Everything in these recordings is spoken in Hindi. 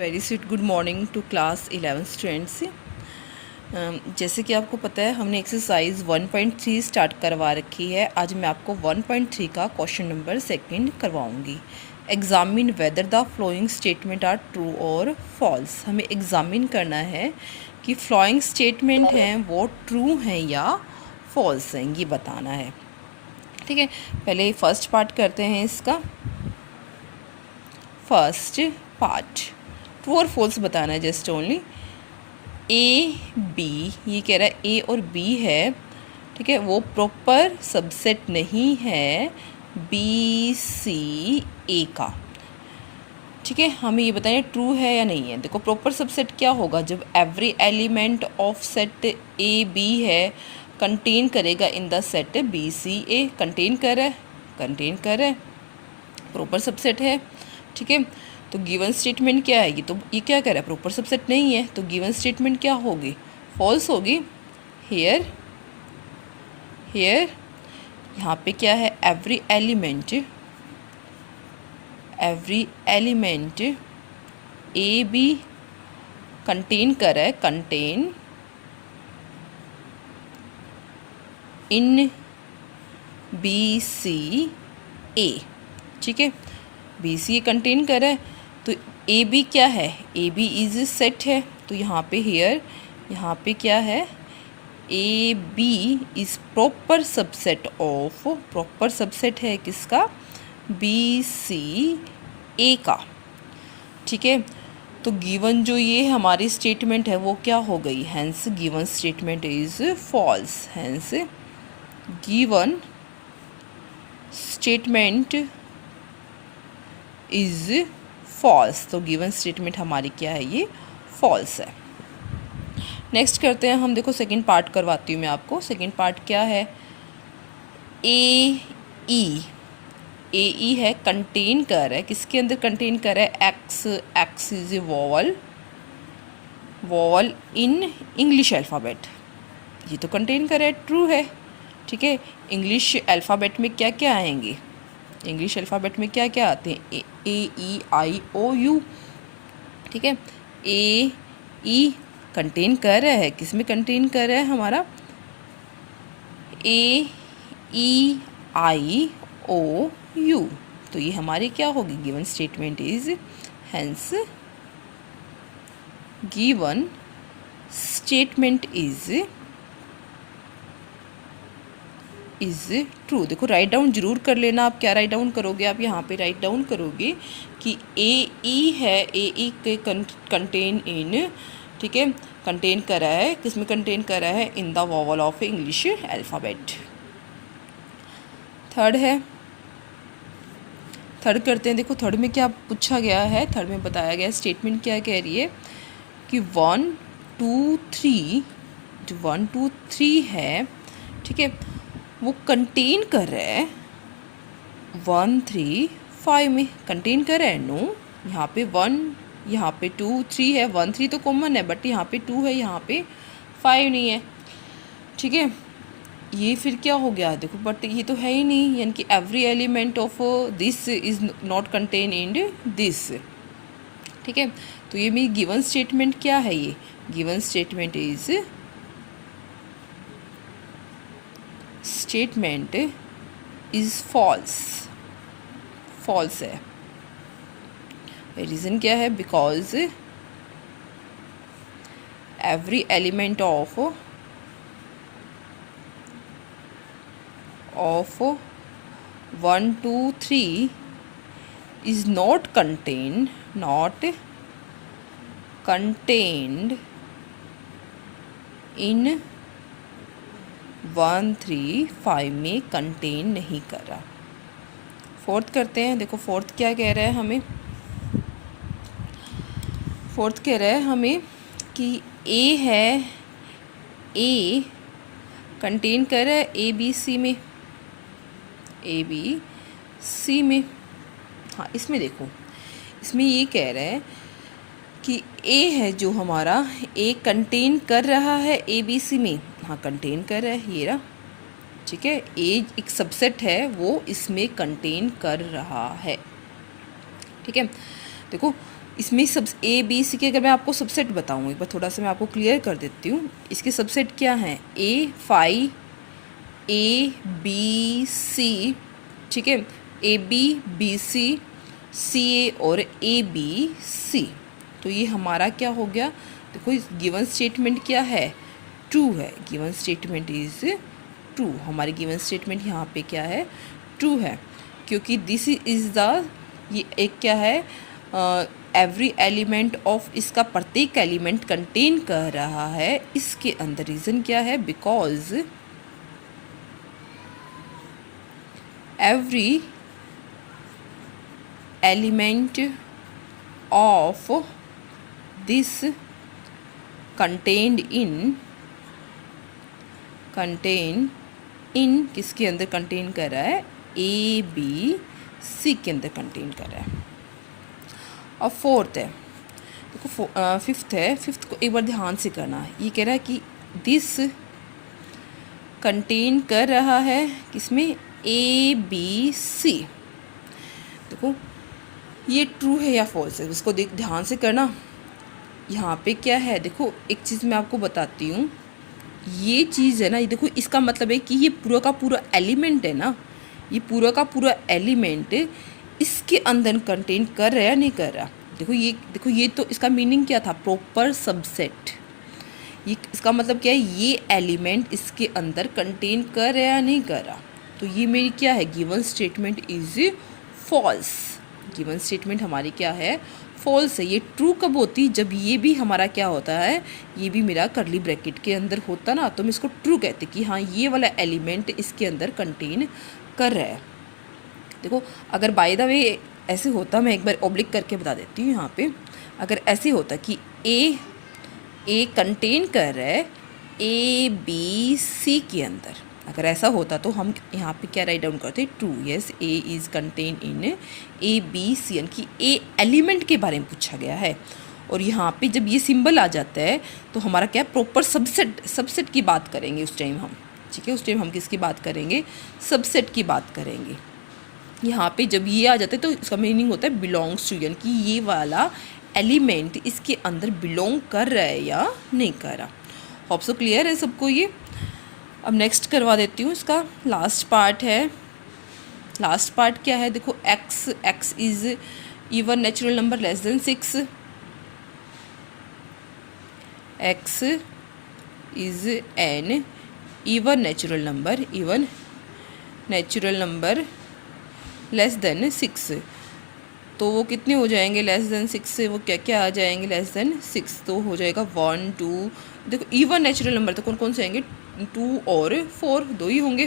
Very sweet good morning to class 11 students. जैसे कि आपको पता है हमने एक्सरसाइज 1.3 स्टार्ट करवा रखी है। आज मैं आपको 1.3 का क्वेश्चन नंबर सेकंड करवाऊंगी। Examine whether the following statement are true और फॉल्स। हमें एग्जामिन करना है कि फ्लोइंग स्टेटमेंट हैं वो ट्रू हैं या फॉल्स हैं, ये बताना है। ठीक है, पहले फर्स्ट पार्ट करते हैं इसका। फर्स्ट पार्ट ट्रू और फॉल्स बताना है जस्ट ओनली। ए बी, ये कह रहा है ए और बी है, ठीक है, वो प्रॉपर सबसेट नहीं है बी सी ए का। ठीक है, हमें ये बताइए ट्रू है या नहीं है। देखो प्रॉपर सबसेट क्या होगा, जब every element of set A B है कंटेन करेगा in the set B C A. Contain कर रहा है, प्रॉपर सबसेट है। ठीक है, तो गिवन स्टेटमेंट क्या है, ये क्या कह रहा है, प्रॉपर सबसेट नहीं है, तो गिवन स्टेटमेंट क्या होगी, फॉल्स होगी। हेयर यहाँ पे क्या है, every element A B contain कर रहा है, कंटेन इन बी सी ए। ठीक है, बी सी ए कंटेन कर रहा है, तो ए बी क्या है, ए बी इज सेट है, तो यहाँ पे यहाँ पे क्या है, A B is proper subset है किसका, बी सी ए का। ठीक है, तो गिवन जो ये हमारी स्टेटमेंट है वो क्या हो गई, hence given statement is false. Hence given statement is false, तो गिवन स्टेटमेंट हमारी क्या है, ये फॉल्स है। नेक्स्ट करते हैं हम। देखो सेकंड पार्ट करवाती हूँ मैं आपको। सेकंड पार्ट क्या है, ए ई है, कंटेन कर रहा है, किसके अंदर कंटेन कर रहा है, x is a vowel in English alphabet, ये तो कंटेन कर रहा है, ट्रू है। ठीक है, इंग्लिश अल्फ़ाबेट में क्या क्या आएंगे, इंग्लिश अल्फ़ाबेट में क्या क्या आते हैं, ए ई आई ओ यू। ठीक है, ए ई कंटेन कर रहा है, किस में कंटेन कर रहा है हमारा, ए ई आई ओ यू, तो ये हमारी क्या होगी, given statement is hence given statement is true. देखो राइट डाउन जरूर कर लेना। आप क्या राइट डाउन करोगे, आप यहाँ पे राइट डाउन करोगे कि ए ई है, ए ई के कंटेन इन, ठीक है, कंटेन कर रहा है, किस में कंटेन कर रहा है, in the vowel of English alphabet. Third करते हैं। देखो थर्ड में क्या पूछा गया है, थर्ड में बताया गया स्टेटमेंट क्या कह रही है कि 1 2 3, जो 1 2 3 है, ठीक है, वो कंटेन कर रहा है 1 3 5 में, कंटेन कर रहा है। नो, यहाँ पे 1, यहाँ पे 2 3 है, 1 3 तो कॉमन है, बट यहाँ पे 2 है, यहाँ पे 5 नहीं है। ठीक है, ये फिर क्या हो गया, देखो बट ये तो है ही नहीं, यानी कि every element of this is not contain in this. ठीक है, तो ये मेरी गिवन स्टेटमेंट क्या है, ये गिवन स्टेटमेंट इज फॉल्स है। रीज़न क्या है, because every element of 1 2 3 is not contained in 1 3 5 में कंटेन नहीं कर रहा। फोर्थ करते हैं। देखो फोर्थ क्या कह रहा है हमें, फोर्थ कह रहा है हमें कि ए है, ए कंटेन कर रहा है ए बी सी में, ए बी सी में। हाँ, इसमें देखो, इसमें ये कह रहा है कि ए है जो हमारा, ए कंटेन कर रहा है ए बी सी में। हाँ, कंटेन कर रहा है, ये रहा। ठीक है, ए एक सबसेट है, वो इसमें कंटेन कर रहा है। ठीक है, देखो इसमें सब ए बी सी के अगर मैं आपको सबसेट बताऊँ, एक बार थोड़ा सा मैं आपको क्लियर कर देती हूँ। इसके सबसेट क्या हैं? ए 5 ए बी सी, ठीक है, ए बी बी सी सी ए और ए बी सी। तो ये हमारा क्या हो गया? देखो इस गिवन स्टेटमेंट क्या है? ट्रू है। Given statement is true. हमारी गिवन स्टेटमेंट यहाँ पे क्या है? ट्रू है, क्योंकि दिस इज़ द, ये एक क्या है, एवरी एलिमेंट ऑफ, इसका प्रत्येक एलिमेंट कंटेन कर रहा है इसके अंदर। रीज़न क्या है? Because every element of this contained in किसके अंदर कंटेन कर रहा है? ए बी सी के अंदर कंटेन कर रहा है। अब फोर्थ है, देखो फिफ्थ है। फिफ्थ को एक बार ध्यान से करना है। ये कह रहा है कि दिस कंटेन कर रहा है किसमें? A B C. देखो ये ट्रू है या फॉल्स है, उसको ध्यान से करना। यहाँ पे क्या है? देखो एक चीज़ मैं आपको बताती हूँ, ये चीज़ है ना, ये देखो इसका मतलब है कि ये पूरा का पूरा एलिमेंट है ना, ये पूरा का पूरा एलिमेंट इसके अंदर कंटेन कर रहा है या नहीं कर रहा। देखो ये तो इसका मीनिंग क्या था? Proper subset. ये इसका मतलब क्या है? ये एलिमेंट इसके अंदर कंटेन कर रहा है या नहीं कर रहा। तो ये मेरी क्या है? Given statement is false. Given statement हमारी क्या है? फॉल्स है। ये ट्रू कब होती? जब ये भी हमारा क्या होता है? ये भी मेरा करली ब्रैकेट के अंदर होता ना, तो मैं इसको ट्रू कहते कि हाँ ये वाला एलिमेंट इसके अंदर कंटेन कर रहा है। देखो अगर बाय द वे ऐसे होता, मैं एक बार ऑब्लिक करके बता देती हूँ यहाँ पे, अगर ऐसे होता कि ए कंटेन कर रहा है ए बी सी के अंदर, अगर ऐसा होता तो हम यहाँ पे क्या राइट डाउन करते? True. Yes, A is contain in A B C, यानी कि ए एलिमेंट के बारे में पूछा गया है। और यहाँ पे जब ये सिंबल आ जाता है तो हमारा क्या? प्रॉपर सबसेट की बात करेंगे उस टाइम हम, ठीक है। उस टाइम हम किसकी बात करेंगे? सबसेट की बात करेंगे। यहाँ पे जब ये आ जाता है तो इसका मीनिंग होता है बिलोंग्स टू, यानी कि ये वाला एलिमेंट इसके अंदर बिलोंग कर रहा है या नहीं कर रहा। होप सो क्लियर है सबको ये। अब नेक्स्ट करवा देती हूँ, इसका लास्ट पार्ट है। लास्ट पार्ट क्या है? देखो x is even natural number less than 6। X is an even natural number less than 6। तो वो कितने हो जाएंगे? लेस देन 6 से वो क्या क्या आ जाएंगे? लेस देन 6 तो हो जाएगा 1 2। देखो इवन नेचुरल नंबर तो कौन कौन से आएंगे? 2 और 4, दो ही होंगे,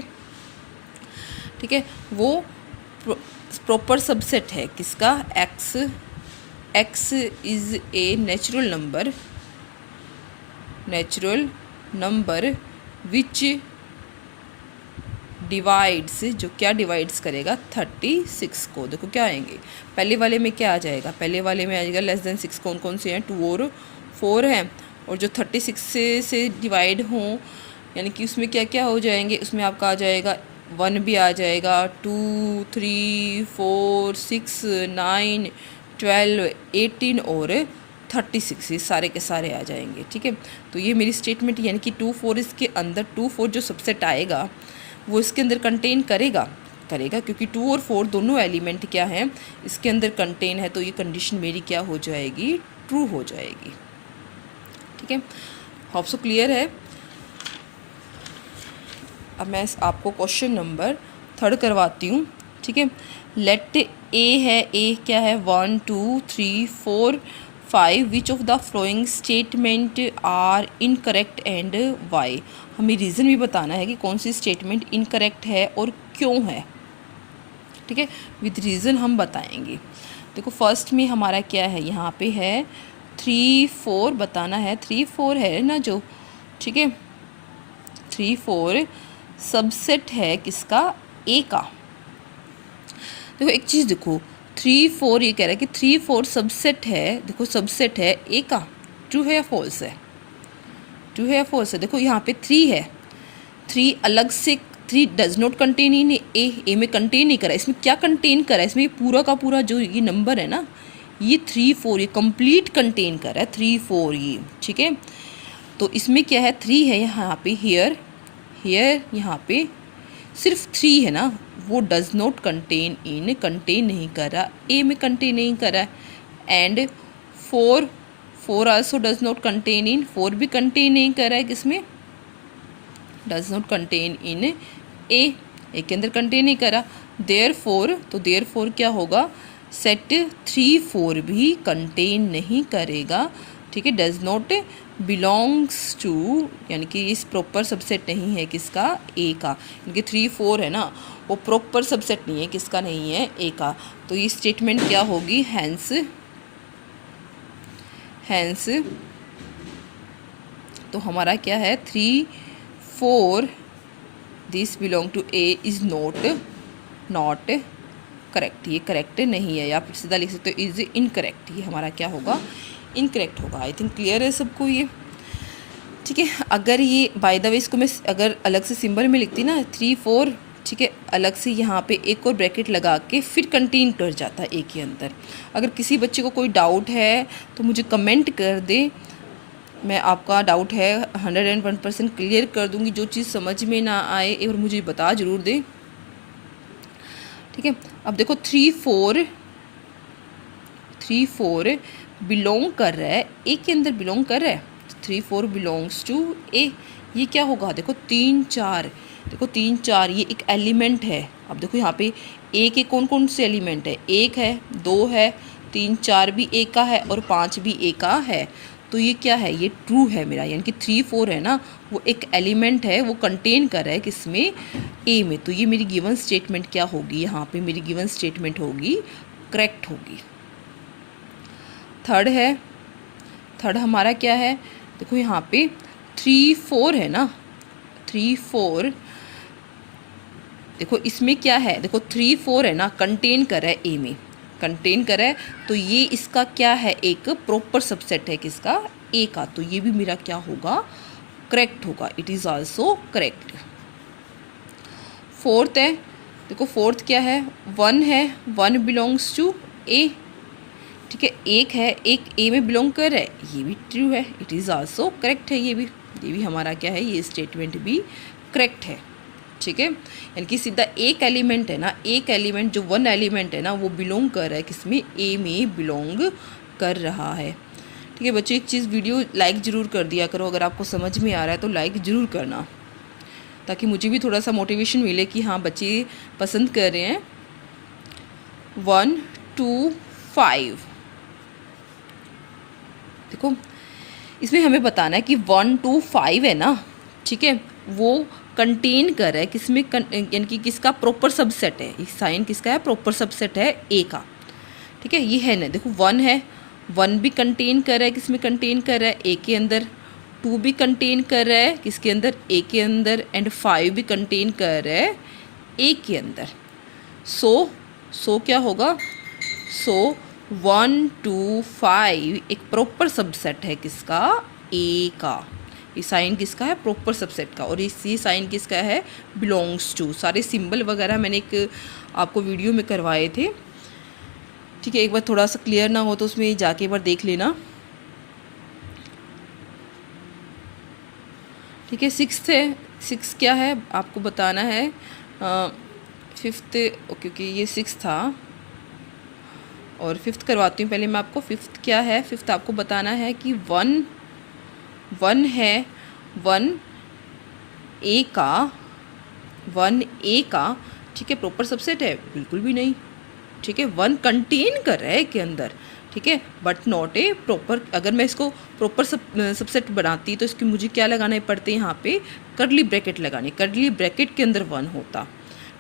ठीक है। वो प्रॉपर सबसेट है किसका? X is a natural number which divides, जो क्या डिवाइड्स करेगा? 36 को। देखो क्या आएंगे? पहले वाले में क्या आ जाएगा? पहले वाले में आ जाएगा लेस देन 6। कौन कौन से हैं? 2 और 4 हैं। और जो 36 से डिवाइड हों, यानी कि उसमें क्या क्या हो जाएंगे? उसमें आपका आ जाएगा 1 भी आ जाएगा, 2 3 4 6 9 12 18 और 36, ये सारे के सारे आ जाएंगे, ठीक है। तो ये मेरी स्टेटमेंट, यानी कि 2 4 इसके अंदर 2 4 जो सबसेट आएगा वो इसके अंदर कंटेन करेगा, क्योंकि 2 और 4 दोनों एलिमेंट क्या हैं? इसके अंदर कंटेन है। तो ये कंडीशन मेरी क्या हो जाएगी? ट्रू हो जाएगी, ठीक है। होप सो क्लियर है। अब मैं आपको क्वेश्चन नंबर 3 करवाती हूँ, ठीक है। लेट ए है, ए क्या है? 1 2 3 4 5। Which of the following statement are incorrect and why. हमें रीज़न भी बताना है कि कौन सी स्टेटमेंट इनकरेक्ट है और क्यों है, ठीक है। विद रीज़न हम बताएंगे। देखो फर्स्ट में हमारा क्या है? यहाँ पे है 3 4 बताना है। 3 4 है ना जो, ठीक है। 3 4 सबसेट है किसका? ए का। देखो एक चीज़ देखो, 3 4 ये कह रहा है कि 3 4 सबसेट है। देखो सबसेट है ए का। ट्रू है या फॉल्स है? ट्रू है या फॉल्स है? देखो यहाँ पे 3 है, 3 अलग से, 3 डज नॉट कंटेन इन ए में कंटेन नहीं करा। इसमें क्या कंटेन करा? इसमें पूरा का पूरा जो ये नंबर है ना, ये 3 4 ये कंप्लीट कंटेन कर रहा है 3 4 ये, ठीक है। तो इसमें क्या है 3 है यहाँ पे, हियर हियर यहाँ पे सिर्फ 3 है ना, वो does not contain in, contain नहीं कर रहा, ए में कंटेन नहीं कर रहा है। And 4 4 also does not contain in, 4 भी कंटेन नहीं कर रहा है किसमें, does not contain in A के अंदर कंटेन नहीं करा। देयरफॉर, तो देयरफॉर क्या होगा, सेट 3 4 भी कंटेन नहीं करेगा, ठीक है। डज नॉट बिलोंग्स टू, यानी कि इस प्रॉपर सबसेट नहीं है किसका, ए का, यानी कि 3 4 है ना, वो प्रॉपर सबसेट नहीं है किसका, नहीं है ए का। तो ये स्टेटमेंट क्या होगी, हैंस हैंस तो हमारा क्या है 3 4 this belong to A is not correct, ये करेक्ट नहीं है, या फिर सीधा लिख सकते हो इज़ इनकरेक्ट, ये हमारा क्या होगा, इनकरेक्ट होगा। आई थिंक क्लियर है सबको ये, ठीक है। अगर ये बाय द वे इसको मैं अगर अलग से सिंबल में लिखती ना 3 4, ठीक है, अलग से यहाँ पे एक और ब्रैकेट लगा के फिर कंटेन कर जाता है ए के अंदर। अगर किसी बच्चे को कोई डाउट है तो मुझे कमेंट कर दे, मैं आपका डाउट है 101% क्लियर कर दूंगी। जो चीज़ समझ में ना आए एक बार मुझे बता ज़रूर दे, ठीक है। अब देखो 3 4 बिलोंग कर रहा है ए के अंदर, बिलोंग कर रहा है, 3 4 बिलोंग्स टू ए, ये क्या होगा, देखो 3 4, देखो 3 4 ये एक एलिमेंट है। अब देखो यहाँ पे ए के कौन कौन से एलिमेंट है, 1 है, 2 है, 3 4 भी ए का है और 5 भी ए का है। तो ये क्या है, ये ट्रू है मेरा, यानी कि 3 4 है ना, वो एक एलिमेंट है, वो कंटेन कर रहा है किसमें, ए में। तो ये मेरी गिवन स्टेटमेंट क्या होगी, यहाँ पे मेरी गिवन स्टेटमेंट होगी करेक्ट होगी। थर्ड है, थर्ड हमारा क्या है, देखो यहाँ पे 3 4 है ना, 3 4 देखो इसमें क्या है, देखो 3 4 है ना, कंटेन कर रहा है ए में, कंटेन कर रहा है, तो ये इसका क्या है, एक प्रॉपर सबसेट है किसका, ए का। तो ये भी मेरा क्या होगा, करेक्ट होगा, it is also correct. Fourth है, देखो फोर्थ क्या है, 1 है, 1 बिलोंग्स टू ए, ठीक है, एक है, एक ए में बिलोंग कर रहा है, ये भी ट्रू है, इट इज़ आल्सो करेक्ट है, ये भी हमारा क्या है, ये स्टेटमेंट भी करेक्ट है, ठीक है। यानी कि सीधा एक एलिमेंट है ना, एक एलिमेंट जो 1 एलिमेंट है ना, वो बिलोंग कर रहा है किसमें, ए में बिलोंग कर रहा है, ठीक है। बच्चों एक चीज़, वीडियो लाइक ज़रूर कर दिया करो, अगर आपको समझ में आ रहा है तो लाइक ज़रूर करना, ताकि मुझे भी थोड़ा सा मोटिवेशन मिले कि हाँ बच्चे पसंद कर रहे हैं। 1 2 5, देखो इसमें हमें बताना है कि 1 2 5 है ना, ठीक है, वो कंटेन कर रहा है किसमें, यानी कि किसका प्रॉपर सबसेट है, इस साइन किसका है, प्रॉपर सबसेट है ए का, ठीक है। ये है ना, देखो 1 है, 1 भी कंटेन कर रहा है किसमें, कंटेन कर रहा है ए के अंदर, 2 भी कंटेन कर रहा है किसके अंदर, ए के अंदर, एंड 5 भी कंटेन कर रहा है ए के अंदर। सो क्या होगा, सो 1 2 5 एक प्रॉपर सबसेट है किसका, ए का। ये साइन किसका है, प्रॉपर सबसेट का, और ये साइन किसका है, बिलोंग्स टू। सारे सिंबल वगैरह मैंने एक आपको वीडियो में करवाए थे, ठीक है। एक बार थोड़ा सा क्लियर ना हो तो उसमें जाके एक बार देख लेना, ठीक है। 6 है, 6 क्या है आपको बताना है, 5th, क्योंकि ये 6 था, और 5th करवाती हूँ पहले मैं आपको। 5th क्या है, 5th आपको बताना है कि 1 है, 1 ए का, 1 ए का, ठीक है, प्रॉपर सबसेट है, बिल्कुल भी नहीं, ठीक है। 1 कंटेन कर रहा है के अंदर, ठीक है, बट नॉट ए प्रॉपर। अगर मैं इसको प्रॉपर सबसेट बनाती तो इसकी मुझे क्या लगाने पड़ते, यहाँ पे कर्ली ब्रैकेट लगाने, कर्ली ब्रैकेट के अंदर 1 होता,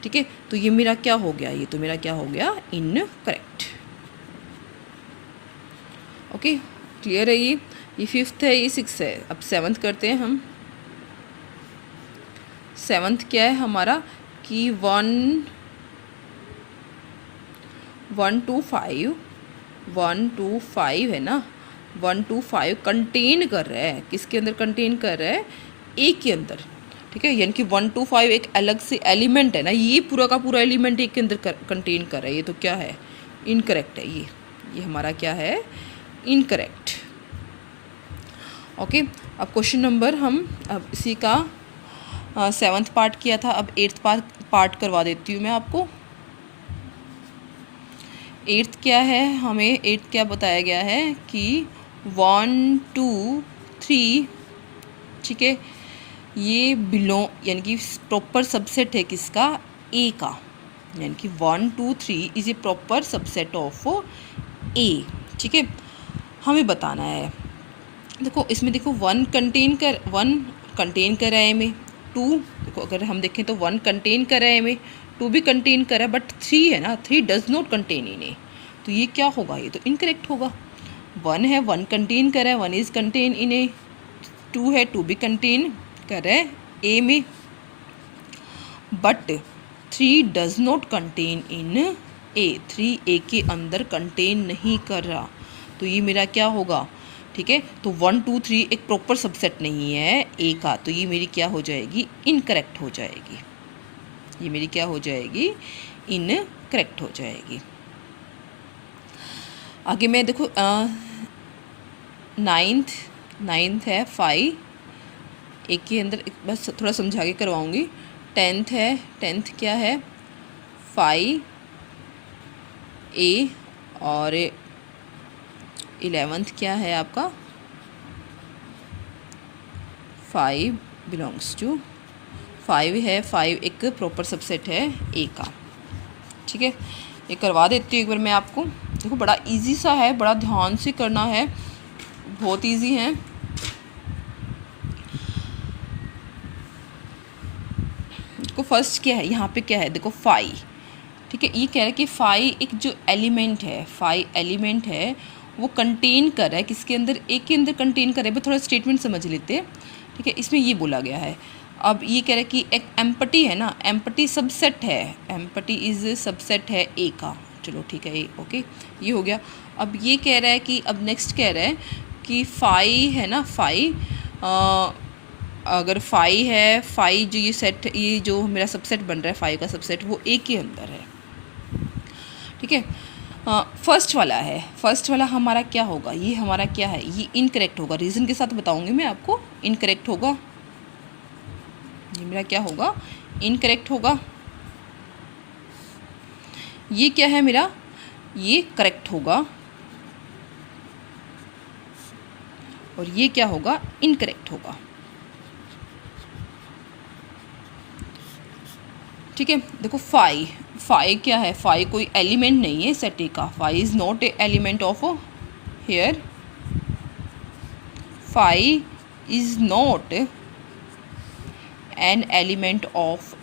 ठीक है। तो ये मेरा क्या हो गया, ये तो मेरा क्या हो गया, इनकरेक्ट। ओके, क्लियर है ये 5th है, ये 6 है। अब 7th करते हैं हम। 7th क्या है हमारा कि 1 2 5 1 2 5 है ना, 1 2 5 कंटेन कर रहा है किसके अंदर, कंटेन कर रहा है ए के अंदर, ठीक है। यानी कि 1 2 5 एक अलग से एलिमेंट है ना, ये पूरा का पूरा एलिमेंट ए के अंदर कंटेन कर रहा है, ये तो क्या है, इनकरेक्ट है, ये ये हमारा क्या है, इनकरेक्ट। ओके, अब क्वेश्चन नंबर हम अब इसी का 7th पार्ट किया था, अब 8th पार्ट करवा देती हूँ मैं आपको। 8th क्या है, हमें 8th क्या बताया गया है कि 1 2 3, ठीक है, ये बिलोंग यानी कि प्रॉपर सबसेट है किसका, ए का, यानी कि 1 2 3 is a proper subset of A. ठीक है, हमें बताना है, देखो इसमें देखो 1 कंटेन कर रहा है ए में, 2 देखो अगर हम देखें तो 1 कंटेन कर रहा है ए में, 2 भी कंटेन कर रहा है, बट 3 है ना, 3 डज नॉट कंटेन इन ए, तो ये क्या होगा, ये तो इनकरेक्ट होगा। 1 है, 1 कंटेन कर रहा है, 1 इज़ कंटेन इन ए, 2 है, 2 भी कंटेन कर रहा है ए में, but 3 does not contain in ए, 3 ए के अंदर कंटेन नहीं कर रहा, तो ये मेरा क्या होगा, ठीक है। तो 1 2 3 एक प्रॉपर सबसेट नहीं है ए का, तो ये मेरी क्या हो जाएगी, इनकरेक्ट हो जाएगी, ये मेरी क्या हो जाएगी, इनकरेक्ट हो जाएगी। आगे मैं देखो 9th है 5 ए के अंदर, बस थोड़ा समझा के करवाऊँगी। 10th है, 10th क्या है 5 ए, और 11th क्या है आपका 5 बिलोंग्स टू 5 है, 5 एक प्रॉपर सबसेट है ए का। ठीक है, ये करवा देती हूँ एक बार मैं आपको। देखो बड़ा इजी सा है, बड़ा ध्यान से करना है, बहुत इजी है। देखो फर्स्ट क्या है, यहाँ पे क्या है, देखो 5, ठीक है, ये कह रहा है कि 5 एक जो एलिमेंट है, 5 एलिमेंट है, वो कंटेन कर रहा है किसके अंदर, एक के अंदर कंटेन कर रहा है। थोड़ा स्टेटमेंट समझ लेते हैं, ठीक है। इसमें ये बोला गया है, अब ये कह रहा है कि एक एम्पटी है ना, एम्पटी सबसेट है, एम्पटी इज सबसेट है ए का, चलो ठीक है, ए ओके, ये हो गया। अब ये कह रहा है कि अब नेक्स्ट कह रहा है कि 5 है ना, 5 अगर 5 है, 5 जो ये सेट, ये जो मेरा सबसेट बन रहा है 5 का सबसेट, वो ए के अंदर है, ठीक है। फर्स्ट वाला है, फर्स्ट वाला हमारा क्या होगा, ये हमारा क्या है, ये इनकरेक्ट होगा, रीज़न के साथ बताऊंगी मैं आपको, इनकरेक्ट होगा, ये मेरा क्या होगा, इनकरेक्ट होगा। ये क्या है मेरा, ये करेक्ट होगा, और ये क्या होगा, इनकरेक्ट होगा। ठीक है, देखो 5 क्या है, 5 कोई एलिमेंट नहीं है सेट ए का, 5 is not a element of here, 5 is not an element of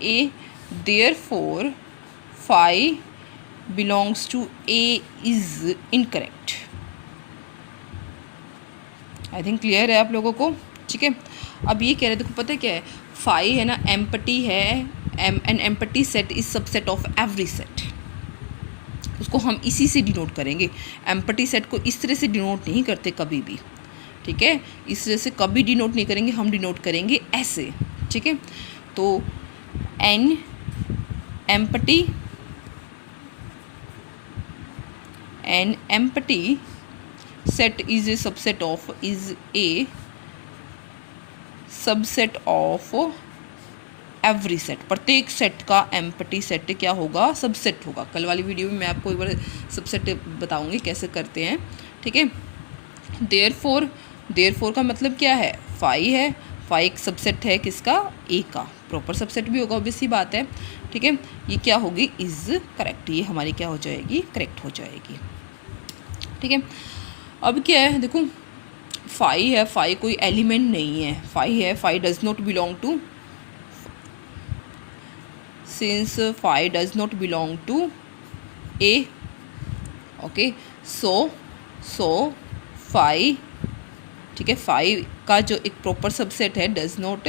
A, therefore 5 belongs to A is incorrect. I think clear है आप लोगों को, ठीक है। अब ये कह रहे, देखो पता है क्या है, 5 है ना, एम्पटी है, an empty set is subset of every set, उसको हम इसी से डिनोट करेंगे। एम्पटी सेट को इस तरह से डिनोट नहीं करते कभी भी, ठीक है, इस तरह से कभी डिनोट नहीं करेंगे, हम डिनोट करेंगे ऐसे, ठीक है। तो an empty set is a subset of, is a subset of every set, प्रत्येक सेट का एम्पटी सेट क्या होगा, सबसेट होगा। कल वाली वीडियो में मैं आपको एक बार सबसेट बताऊंगी कैसे करते हैं, ठीक है। देयरफॉर का मतलब क्या है, 5 है, 5 एक सबसेट है किसका, ए का, प्रॉपर सबसेट भी होगा, ऑब्वियस ही बात है, ठीक है। ये क्या होगी, इज़ करेक्ट, ये हमारी क्या हो जाएगी, करेक्ट हो जाएगी, ठीक है। अब क्या है, देखो 5 है, 5 कोई एलिमेंट नहीं है, 5 है, 5 does not belong to, since 5 does not belong to A, okay, so 5, ठीक है, 5 का जो एक प्रॉपर सबसेट है does not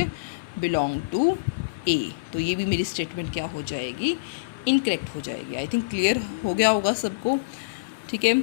belong to A, तो ये भी मेरी स्टेटमेंट क्या हो जाएगी, इनकरेक्ट हो जाएगी। आई थिंक क्लियर हो गया होगा सबको, ठीक है।